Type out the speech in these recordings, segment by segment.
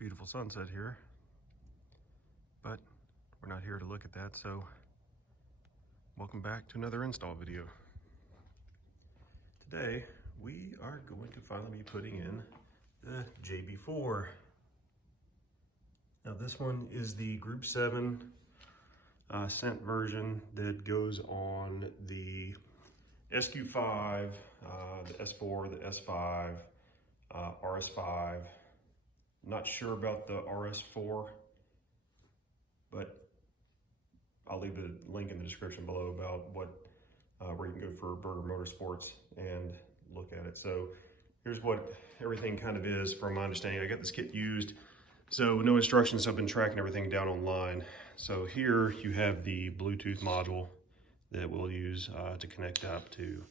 Beautiful sunset here, but we're not here to look at that, so welcome back to another install video. Today we are going to finally be putting in the JB4. Now this one is the Group 7 scent version that goes on the SQ5, the S4, the S5, RS5. Not sure about the RS4, but I'll leave the link in the description below about what where you can go for Burger Motorsports and look at it. So here's what everything kind of is from my understanding. I got this kit used, so no instructions. I've been tracking everything down online. So here you have the Bluetooth module that we'll use to connect up to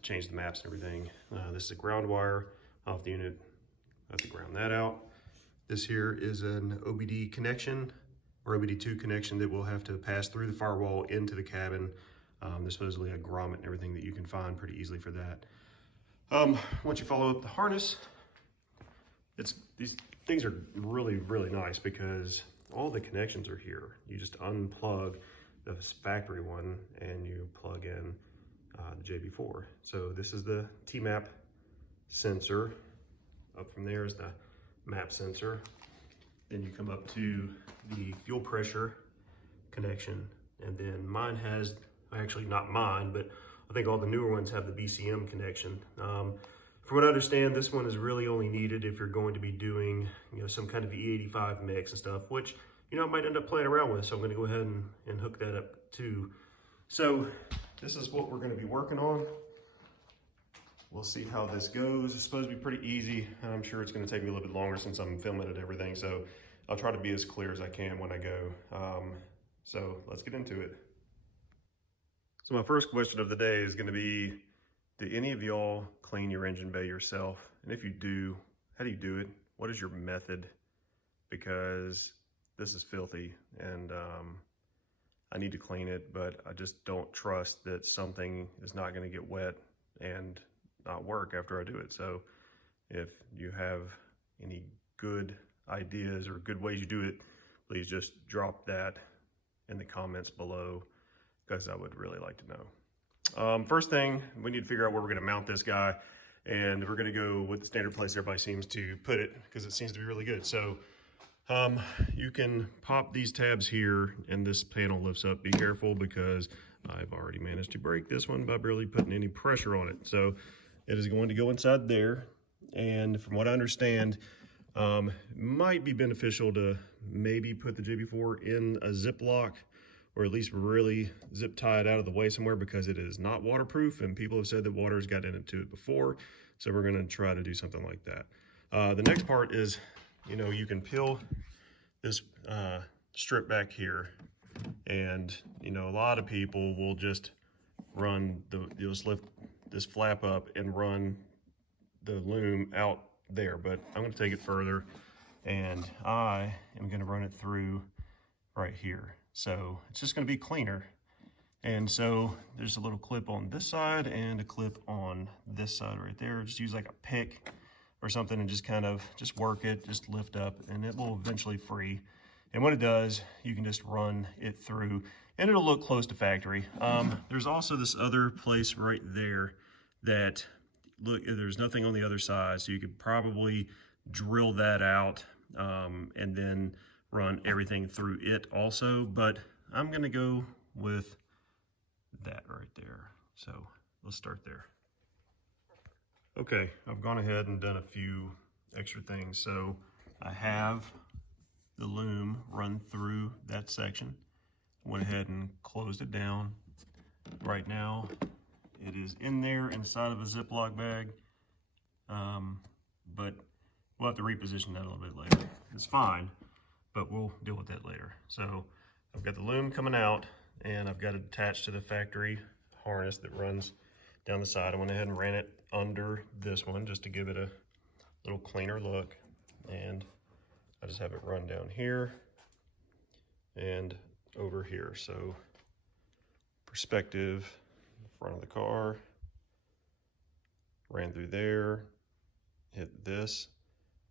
change the maps and everything. This is a ground wire off the unit. I have to ground that out. This here is an OBD connection or OBD2 connection that will have to pass through the firewall into the cabin. There's supposedly a grommet and everything that you can find pretty easily for that. Once you follow up the harness, these things are really nice because all the connections are here. You just unplug the factory one and you plug in the JB4. So this is the TMAP sensor. Up from there is the MAP sensor. Then you come up to the fuel pressure connection, and then mine has, actually not mine, but I think all the newer ones have the BCM connection. From what I understand, this one is really only needed if you're going to be doing, some kind of E85 mix and stuff, which, I might end up playing around with. So I'm going to go ahead and hook that up too. So this is what we're going to be working on. We'll see how this goes. It's supposed to be pretty easy, and I'm sure it's going to take me a little bit longer since I'm filming it and everything. So I'll try to be as clear as I can when I go. So let's get into it. So my first question of the day is going to be, do any of y'all clean your engine bay yourself? And if you do, how do you do it? What is your method? Because this is filthy, and I need to clean it, but I just don't trust that something is not going to get wet and not work after I do it. So if you have any good ideas or good ways you do it, please just drop that in the comments below, because I would really like to know. First thing, we need to figure out where we're going to mount this guy, and we're going to go with the standard place everybody seems to put it because it seems to be really good. So you can pop these tabs here and this panel lifts up. Be careful because I've already managed to break this one by barely putting any pressure on it. So it is going to go inside there, and from what I understand, it might be beneficial to maybe put the JB4 in a Ziploc, or at least really zip tie it out of the way somewhere, because it is not waterproof, and people have said that water's got into it before. So we're going to try to do something like that. The next part is, you can peel this strip back here, and a lot of people will just run you'll just lift this flap up and run the loom out there, but I'm going to take it further, and I am going to run it through right here. So it's just going to be cleaner. And so there's a little clip on this side and a clip on this side right there. Just use like a pick or something and just kind of work it, just lift up, and it will eventually free. And when it does, you can just run it through and it'll look close to factory. There's also this other place right there that, look, there's nothing on the other side, so you could probably drill that out and then run everything through it also, but I'm gonna go with that right there. So let's start there. Okay, I've gone ahead and done a few extra things. So I have the loom run through that section. Went ahead and closed it down. Right now, it is in there inside of a Ziploc bag, but we'll have to reposition that a little bit later. It's fine, but we'll deal with that later. So I've got the loom coming out, and I've got it attached to the factory harness that runs down the side. I went ahead and ran it under this one just to give it a little cleaner look, and I just have it run down here and over here. So perspective, front of the car, ran through there, hit this,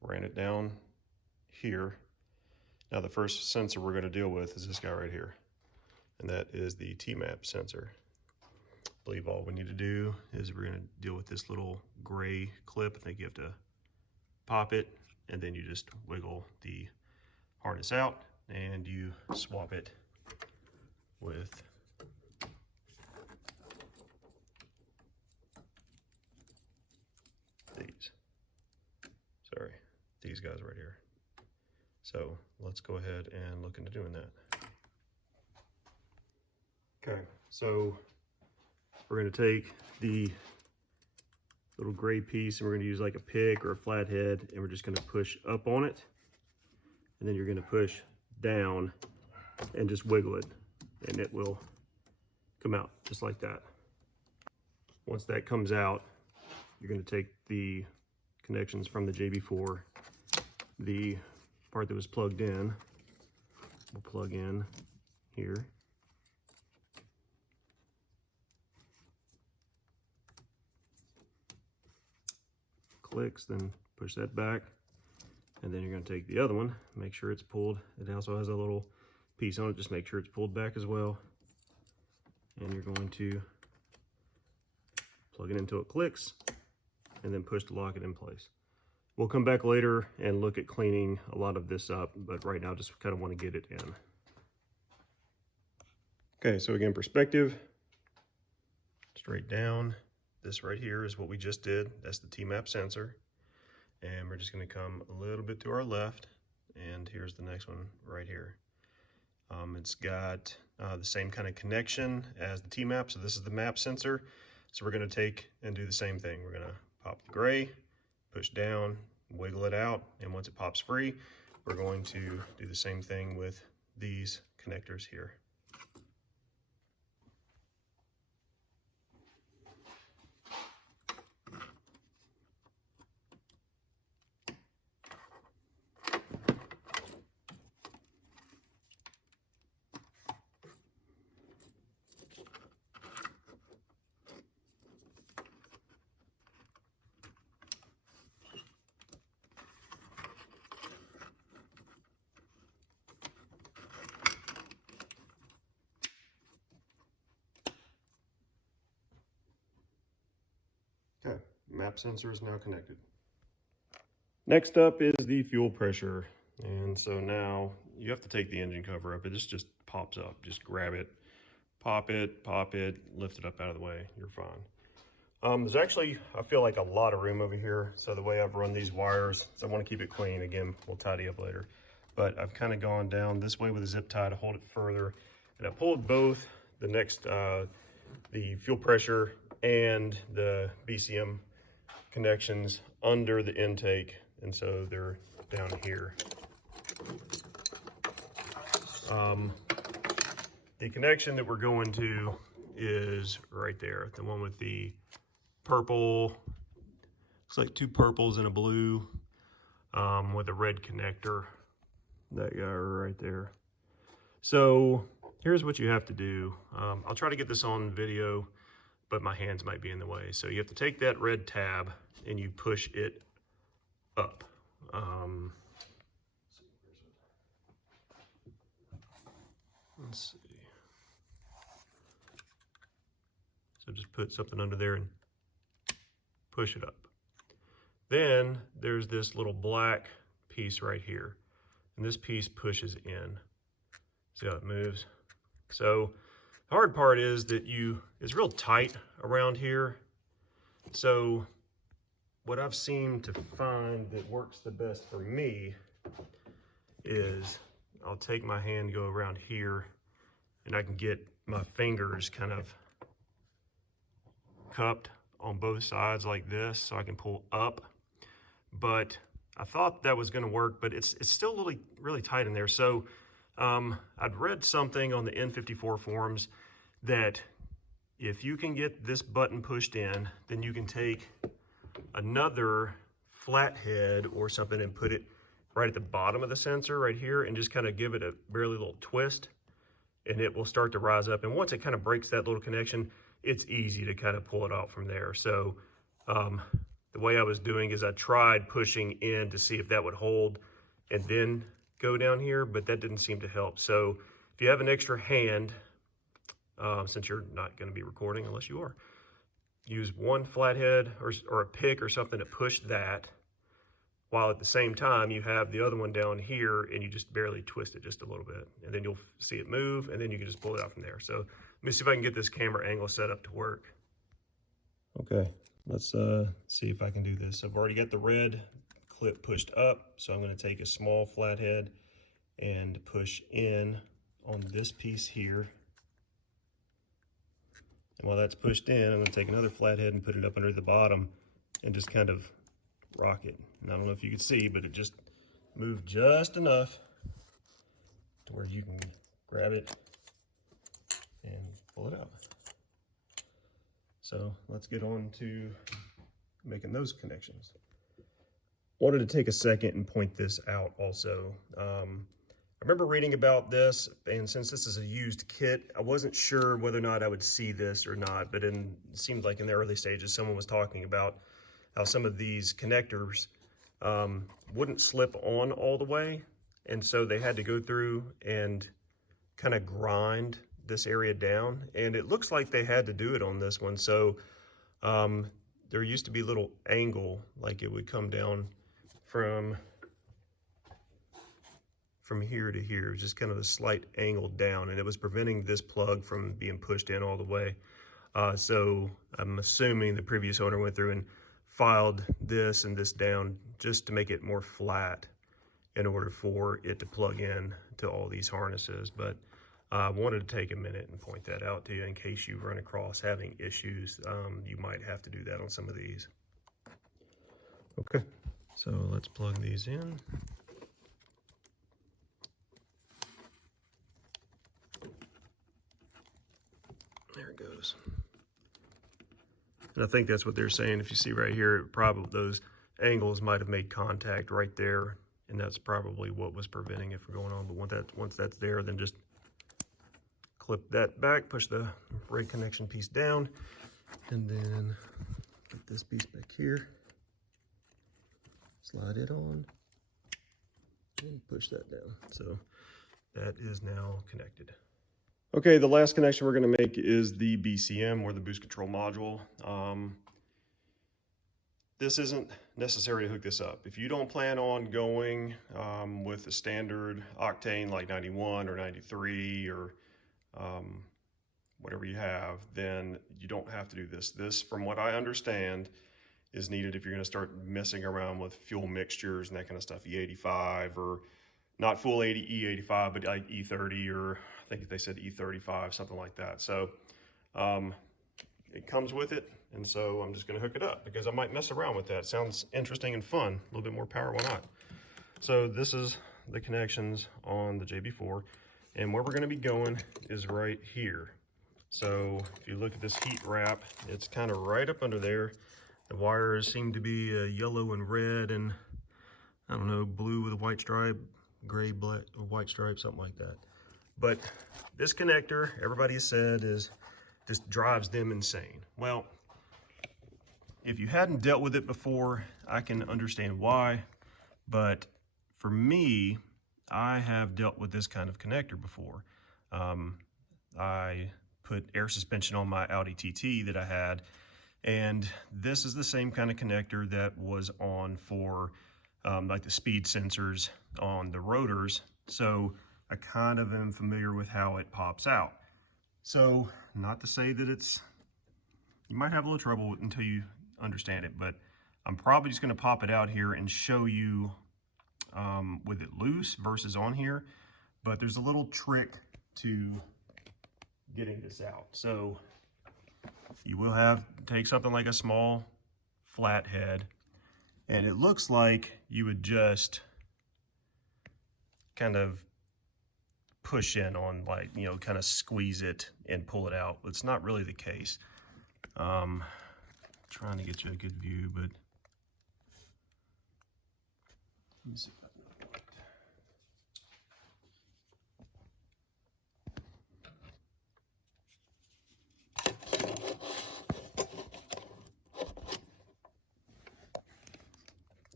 ran it down here. Now the first sensor we're going to deal with is this guy right here, and that is the TMAP sensor. I believe all we need to do is we're going to deal with this little gray clip. I think you have to pop it, and then you just wiggle the harness out, and you swap it with these guys right here. So let's go ahead and look into doing that. Okay, so we're going to take the little gray piece and we're going to use like a pick or a flathead, and we're just going to push up on it, and then you're going to push down and just wiggle it, and it will come out just like that. Once that comes out, you're going to take the connections from the JB4, the part that was plugged in, we'll plug in here. Clicks, then push that back, and then you're going to take the other one, make sure it's pulled. It also has a little piece on it, just make sure it's pulled back as well, and you're going to plug it until it clicks, and then push to lock it in place. We'll come back later and look at cleaning a lot of this up, but right now just kind of want to get it in. Okay, so again, perspective, straight down. This right here is what we just did. That's the TMAP sensor. And we're just going to come a little bit to our left, and here's the next one right here. It's got the same kind of connection as the TMAP, so this is the MAP sensor. So we're going to take and do the same thing. We're going to pop the gray, push down, wiggle it out, and once it pops free, we're going to do the same thing with these connectors here. Okay, MAP sensor is now connected. Next up is the fuel pressure. And so now you have to take the engine cover up. It just pops up. Just grab it, pop it, lift it up out of the way. You're fine. There's actually, I feel like a lot of room over here. So the way I've run these wires, so I want to keep it clean. Again, we'll tidy up later. But I've kind of gone down this way with a zip tie to hold it further. And I pulled both the next, the fuel pressure and the BCM connections under the intake, and so they're down here. The connection that we're going to is right there, the one with the purple, looks like two purples and a blue, with a red connector, that guy right there. So here's what you have to do. I'll try to get this on video, but my hands might be in the way. So you have to take that red tab and you push it up. Let's see. So just put something under there and push it up. Then there's this little black piece right here, and this piece pushes in. See how it moves? So the hard part is that it's real tight around here. So what I've seemed to find that works the best for me is I'll take my hand, go around here, and I can get my fingers kind of cupped on both sides like this, so I can pull up. But I thought that was going to work, but it's still really tight in there. So I'd read something on the N54 forums that if you can get this button pushed in, then you can take another flathead or something and put it right at the bottom of the sensor right here and just kind of give it a barely little twist, and it will start to rise up. And once it kind of breaks that little connection, it's easy to kind of pull it out from there. So the way I was doing is I tried pushing in to see if that would hold. and then go down here, but that didn't seem to help. So if you have an extra hand, since you're not going to be recording unless you are, use one flathead or a pick or something to push that, while at the same time you have the other one down here and you just barely twist it just a little bit, and then you'll see it move, and then you can just pull it out from there. So let me see if I can get this camera angle set up to work. Okay, let's see if I can do this. I've already got the red clip pushed up, so I'm going to take a small flathead and push in on this piece here. And while that's pushed in, I'm going to take another flathead and put it up under the bottom and just kind of rock it. And I don't know if you can see, but it just moved just enough to where you can grab it and pull it out. So let's get on to making those connections. Wanted to take a second and point this out also. I remember reading about this, and since this is a used kit, I wasn't sure whether or not I would see this or not, but it seemed like in the early stages, someone was talking about how some of these connectors wouldn't slip on all the way, and so they had to go through and kind of grind this area down, and it looks like they had to do it on this one. So there used to be a little angle, like it would come down from here to here, just kind of a slight angle down, and it was preventing this plug from being pushed in all the way. So I'm assuming the previous owner went through and filed this and this down just to make it more flat in order for it to plug in to all these harnesses. But I wanted to take a minute and point that out to you in case you run across having issues. You might have to do that on some of these. Okay, so let's plug these in. There it goes. And I think that's what they're saying. If you see right here, probably those angles might have made contact right there, and that's probably what was preventing it from going on. But once that's there, then just clip that back, push the red connection piece down, and then get this piece back here, slide it on, and push that down. So that is now connected. Okay, the last connection we're going to make is the BCM, or the boost control module. This isn't necessary to hook this up. If you don't plan on going with a standard octane like 91 or 93 or whatever you have, then you don't have to do this. This, from what I understand, is needed if you're going to start messing around with fuel mixtures and that kind of stuff, E85, or not full 80 E85, but like E30, or I think they said E35, something like that. So it comes with it, and so I'm just going to hook it up because I might mess around with that. Sounds interesting and fun. A little bit more power, why not? So this is the connections on the JB4, and where we're going to be going is right here. So if you look at this heat wrap, it's kind of right up under there. The wires seem to be yellow and red, and I don't know, blue with a white stripe, gray, black, white stripe, something like that. But this connector, everybody has said, just drives them insane. Well, if you hadn't dealt with it before, I can understand why. But for me, I have dealt with this kind of connector before. I put air suspension on my Audi TT that I had, and this is the same kind of connector that was on for like the speed sensors on the rotors. So I kind of am familiar with how it pops out. So not to say that you might have a little trouble until you understand it, but I'm probably just going to pop it out here and show you with it loose versus on here. But there's a little trick to getting this out. So you will have to take something like a small flathead, and it looks like you would just kind of push in on, like, you know, kind of squeeze it and pull it out. It's not really the case. Trying to get you a good view, but let me see if I can do it.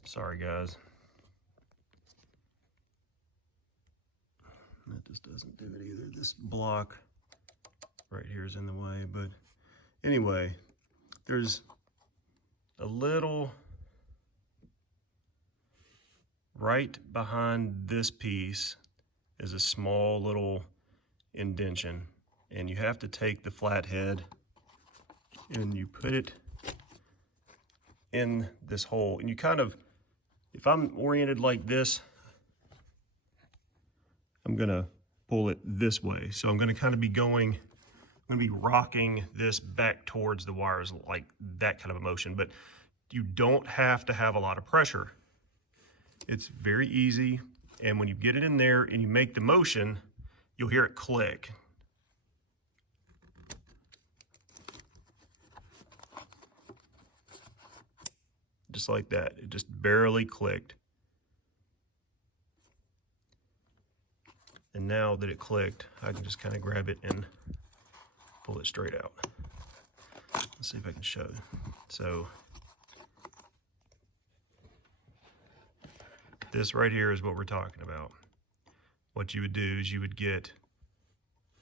Sorry guys. this doesn't do it either. This block right here is in the way, but anyway, there's a little right behind this piece is a small little indentation, and you have to take the flathead and you put it in this hole, and you kind of, if I'm oriented like this, I'm gonna pull it this way. So I'm gonna kind of be going, I'm gonna be rocking this back towards the wires, like that kind of a motion, but you don't have to have a lot of pressure. It's very easy, and when you get it in there and you make the motion, you'll hear it click. Just like that, it just barely clicked. And now that it clicked, I can just kind of grab it and pull it straight out. Let's see if I can show you. So this right here is what we're talking about. What you would do is you'd get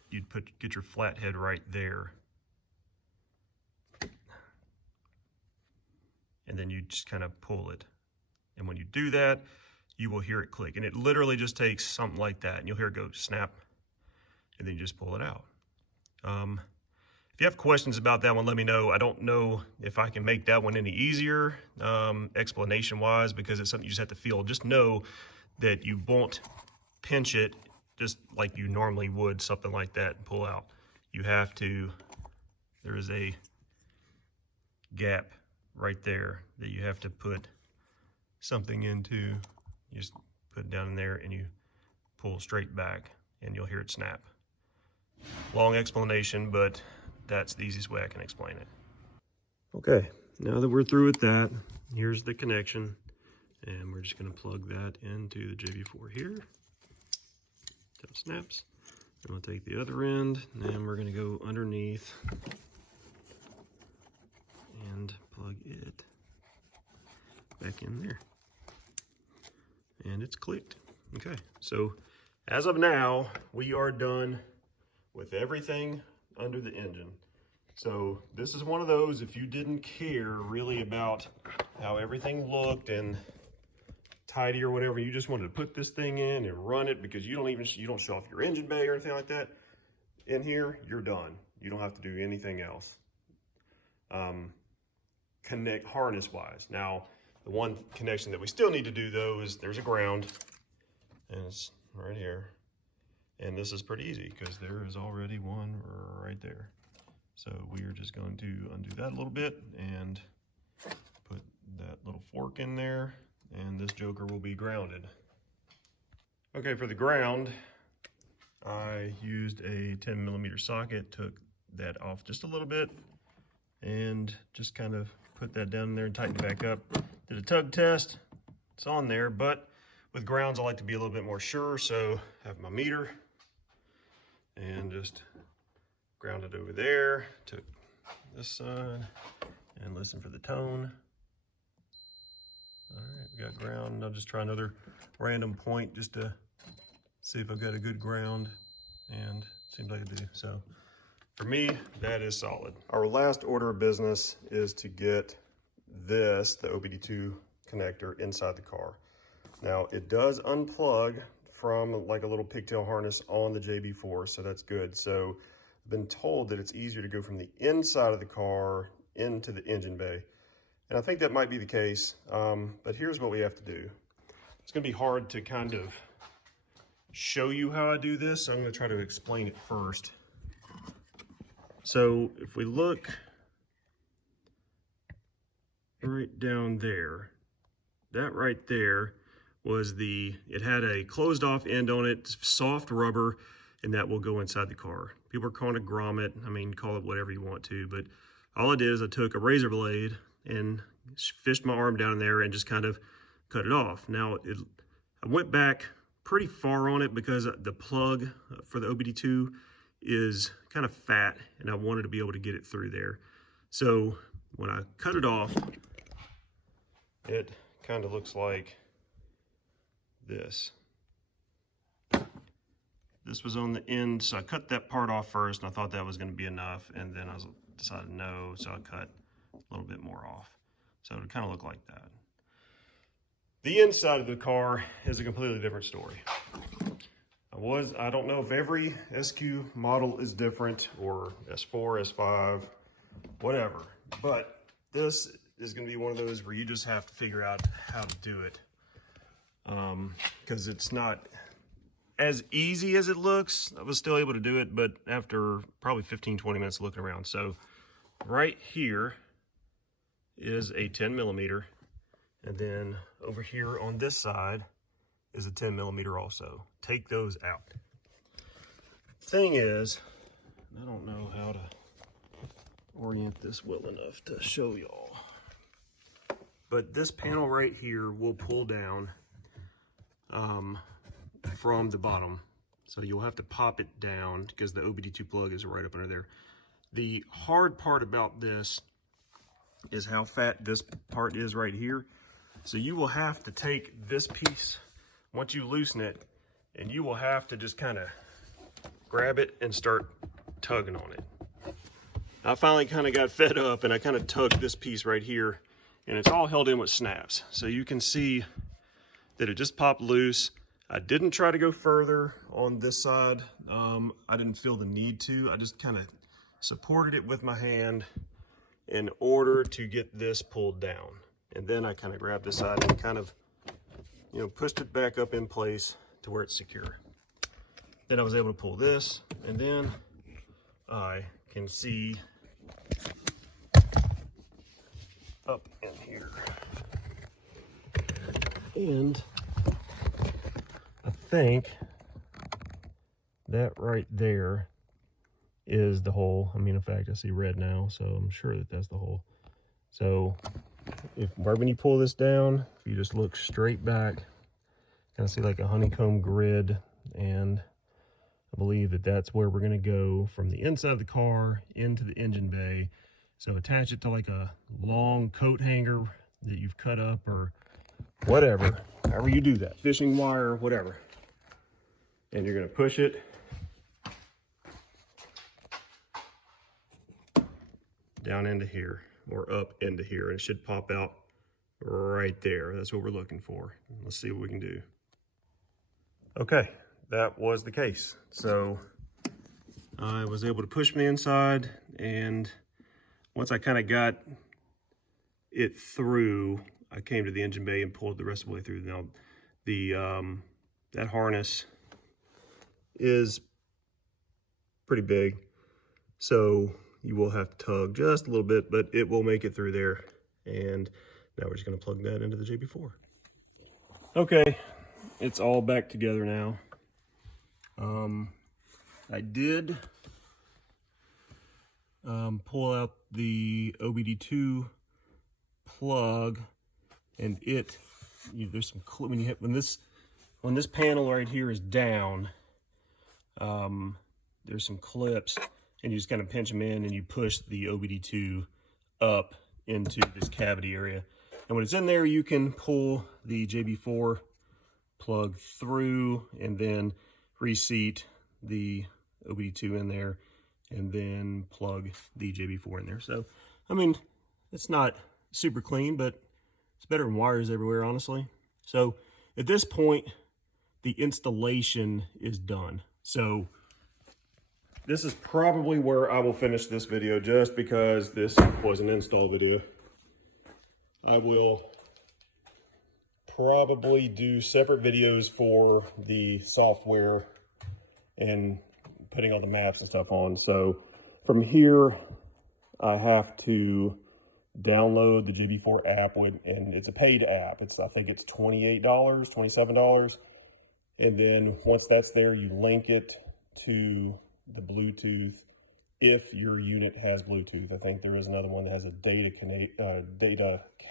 your flathead right there, and then you just kind of pull it. And when you do that, you will hear it click. And it literally just takes something like that, and you'll hear it go snap, and then you just pull it out. If you have questions about that one, let me know. I don't know if I can make that one any easier, explanation-wise, because it's something you just have to feel. Just know that you won't pinch it just like you normally would, something like that, and pull out. You have to, there is a gap right there that you have to put something into. You just put it down in there and you pull straight back, and you'll hear it snap. Long explanation, but that's the easiest way I can explain it. Okay, now that we're through with that, here's the connection, and we're just gonna plug that into the JB4 here. Till it snaps. And we'll take the other end, and we're gonna go underneath and plug it back in there. And it's clicked. Okay, so as of now, we are done with everything under the engine. So this is one of those, if you didn't care really about how everything looked and tidy or whatever, you just wanted to put this thing in and run it because you don't show off your engine bay or anything like that in here, you're done. You don't have to do anything else. Connect harness wise. Now, the one connection that we still need to do though is there's a ground, and it's right here. And this is pretty easy because there is already one right there. So we are just going to undo that a little bit and put that little fork in there, and this joker will be grounded. Okay, for the ground, I used a 10mm socket, took that off just a little bit, and just kind of put that down there and tighten it back up. Did a tug test, it's on there, but with grounds I like to be a little bit more sure, so I have my meter and just ground it over there, took this side and listen for the tone. All right, we got ground, and I'll just try another random point just to see if I've got a good ground, and it seems like I do. So for me, that is solid. Our last order of business is to get this, the OBD2 connector, inside the car. Now it does unplug from like a little pigtail harness on the JB4, so that's good. So I've been told that it's easier to go from the inside of the car into the engine bay. And I think that might be the case, but here's what we have to do. It's gonna be hard to kind of show you how I do this, so I'm gonna try to explain it first. So if we look right down there, that right there was it had a closed off end on it, soft rubber, and that will go inside the car. People are calling it grommet. I mean, call it whatever you want to, but all I did is I took a razor blade and fished my arm down in there and just kind of cut it off. Now, I went back pretty far on it because the plug for the OBD2 is kind of fat, and I wanted to be able to get it through there. So when I cut it off, it kind of looks like this. this was on the end, so I cut that part off first, and I thought that was going to be enough, and then I decided no, so I cut a little bit more off. So it would kind of look like that. The inside of the car is a completely different story. I don't know if every SQ model is different, or S4, S5, whatever, but this is going to be one of those where you just have to figure out how to do it, because it's not as easy as it looks. I was still able to do it, but after probably 15-20 minutes looking around. So right here is a 10mm, and then over here on this side is a 10mm also. Take those out. Thing is, I don't know how to orient this well enough to show y'all, but this panel right here will pull down from the bottom, so you'll have to pop it down because the OBD2 plug is right up under there. The hard part about this is how fat this part is right here. So you will have to take this piece once you loosen it, and you will have to just kind of grab it and start tugging on it. I finally kind of got fed up, and I kind of tugged this piece right here, and it's all held in with snaps. So you can see that it just popped loose. I didn't try to go further on this side. I didn't feel the need to. I just kind of supported it with my hand in order to get this pulled down. And then I kind of grabbed this side and kind of, pushed it back up in place to where it's secure. Then I was able to pull this, and then I can see up in here. And I think that right there is the hole. I mean, in fact, I see red now, so I'm sure that that's the hole. So right when you pull this down, if you just look straight back, kind of see like a honeycomb grid, and I believe that that's where we're going to go from the inside of the car into the engine bay. So attach it to like a long coat hanger that you've cut up, or whatever, however you do that, fishing wire, whatever. And you're going to push it down into here, or up into here, and it should pop out right there. That's what we're looking for. Let's see what we can do. Okay, that was the case. So I was able to push me inside, and once I kind of got it through, I came to the engine bay and pulled the rest of the way through. Now, that harness is pretty big, so you will have to tug just a little bit, but it will make it through there. And now we're just going to plug that into the JB4. Okay, it's all back together now. I did pull out the OBD2 plug, and there's some when this panel right here is down, there's some clips, and you just kind of pinch them in, and you push the OBD2 up into this cavity area. And when it's in there, you can pull the JB4 plug through, and then reseat the OBD2 in there, and then plug the JB4 in there. So, I mean, it's not super clean, but it's better than wires everywhere, honestly. So at this point, the installation is done. So this is probably where I will finish this video, just because this was an install video. I will probably do separate videos for the software and putting all the maps and stuff on. So from here, I have to download the JB4 app, and it's a paid app. I think it's $28, $27. And then once that's there, you link it to the Bluetooth if your unit has Bluetooth. I think there is another one that has a data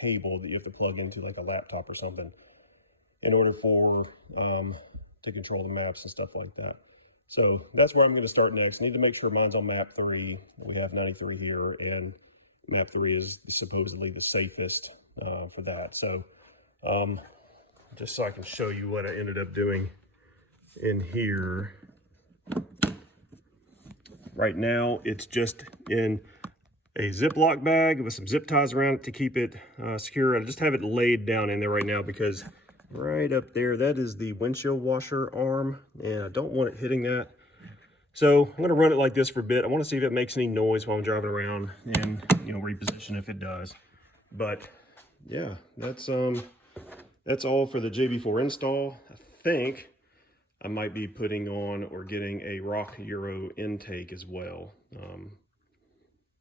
cable that you have to plug into like a laptop or something in order for to control the maps and stuff like that. So that's where I'm going to start next. I need to make sure mine's on map 3. We have 93 here, and map 3 is supposedly the safest for that. So just so I can show you what I ended up doing in here. Right now, it's just in a Ziploc bag with some zip ties around it to keep it secure. I just have it laid down in there right now because right up there, that is the windshield washer arm, and I don't want it hitting that. So I'm gonna run it like this for a bit. I wanna see if it makes any noise while I'm driving around and, you know, reposition if it does. But yeah, that's all for the JB4 install. I think I might be putting on or getting a Rock Euro intake as well.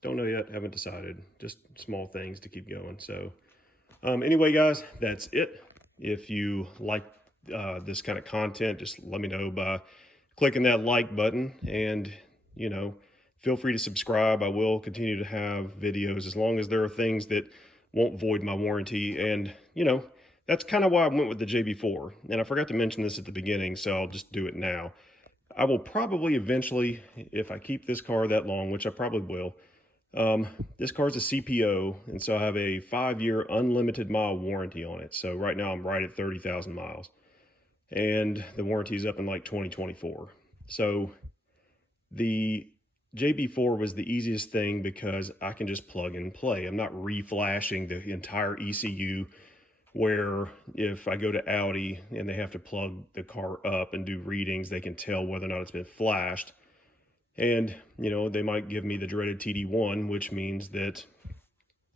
Don't know yet, haven't decided. Just small things to keep going. So anyway, guys, that's it. If you like this kind of content, just let me know by clicking that like button, and you know, feel free to subscribe. I will continue to have videos as long as there are things that won't void my warranty. And you know, that's kind of why I went with the JB4. And I forgot to mention this at the beginning, so I'll just do it now. I will probably eventually, if I keep this car that long, which I probably will, this car is a CPO, and so I have a 5-year unlimited mile warranty on it. So right now I'm right at 30,000 miles. And the warranty is up in like 2024. So the JB4 was the easiest thing because I can just plug and play. I'm not reflashing the entire ECU, where if I go to Audi and they have to plug the car up and do readings, they can tell whether or not it's been flashed. And, you know, they might give me the dreaded TD1, which means that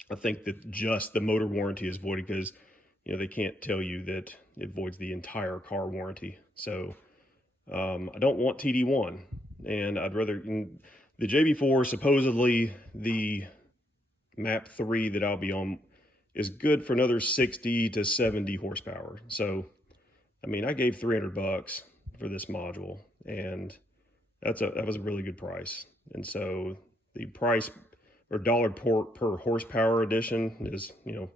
I think that just the motor warranty is voided because, you know, they can't tell you that it voids the entire car warranty. So I don't want TD1, and I'd rather, the JB4, supposedly the MAP 3 that I'll be on is good for another 60 to 70 horsepower. So, I mean, I gave $300 for this module, and that was a really good price. And so the price or dollar per horsepower addition is, you know,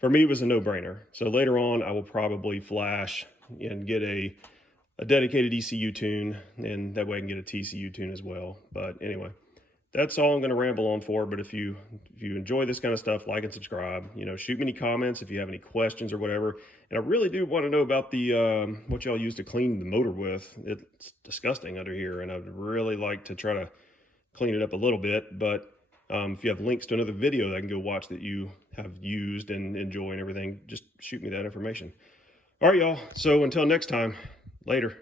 for me, it was a no-brainer. So later on, I will probably flash and get a dedicated ECU tune, and that way I can get a TCU tune as well. But anyway, that's all I'm going to ramble on for. But if you enjoy this kind of stuff, like and subscribe. You know, shoot me any comments if you have any questions or whatever. And I really do want to know about the what y'all use to clean the motor with. It's disgusting under here, and I'd really like to try to clean it up a little bit. But if you have links to another video that I can go watch that you have used and enjoy and everything, just shoot me that information. All right, y'all. So until next time, later.